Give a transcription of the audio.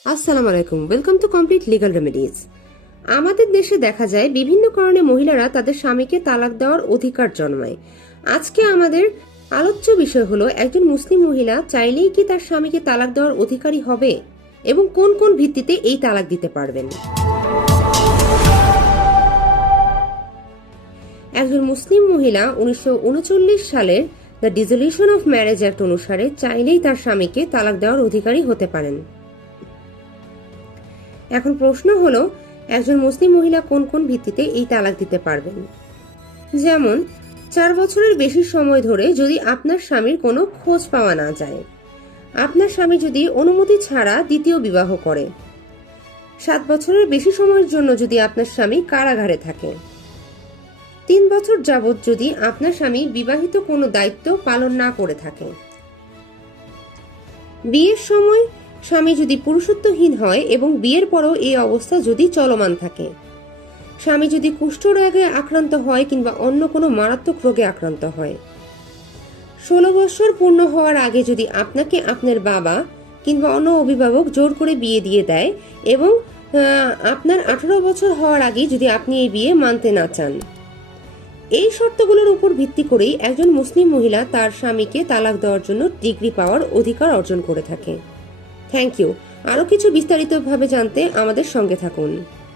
আসসালামু আলাইকুম, welcome to complete legal remedies. আমাদের দেশে দেখা যায় বিভিন্ন কারণে মহিলারা তাদের স্বামীকে তালাক দেওয়ার অধিকার জন্মায়। আজকে আমাদের আলোচ্য বিষয় হলো একজন মুসলিম মহিলা চাইলেই কি তার স্বামীকে তালাক দেওয়ার অধিকারী হবে এবং কোন কোন ভিত্তিতে এই তালাক দিতে পারবেন। একজন মুসলিম মহিলা 1939 সালের the dissolution of marriage act অনুসারে চাইলেই তার স্বামীকে তালাক দেওয়ার অধিকারী হতে পারেন। এখন প্রশ্ন হলো, একজন মুসলিম মহিলা কোন কোন ভিত্তিতে এই তালাক দিতে পারবেন। যেমন 4 বছরের বেশি সময় ধরে যদি আপনার স্বামীর কোনো খোঁজ পাওয়া না যায়, আপনার স্বামী যদি অনুমতি ছাড়া দ্বিতীয় বিবাহ করে, 7 বছরের বেশি সময়ের জন্য যদি আপনার স্বামী কারাগারে থাকে, 3 বছর যাবৎ যদি আপনার স্বামী বিবাহিত কোনো দায়িত্ব পালন না করে থাকে, বিয়ের সময় স্বামী যদি পুরুষত্বহীন হয় এবং বিয়ের পরও এই অবস্থা যদি চলমান থাকে, স্বামী যদি কুষ্ঠরোগে আক্রান্ত হয় কিংবা অন্য কোনো মারাত্মক রোগে আক্রান্ত হয়, 16 বছর পূর্ণ হওয়ার আগে যদি আপনাকে আপনার বাবা কিংবা অন্য অভিভাবক জোর করে বিয়ে দিয়ে দেয় এবং আপনার 18 বছর হওয়ার আগে যদি আপনি এই বিয়ে মানতে না চান। এই শর্তগুলোর উপর ভিত্তি করেই একজন মুসলিম মহিলা তার স্বামীকে তালাক দেওয়ার জন্য ডিগ্রি পাওয়ার অধিকার অর্জন করে থাকে। Thank you. আরও কিছু বিস্তারিতভাবে জানতে আমাদের সঙ্গে থাকুন।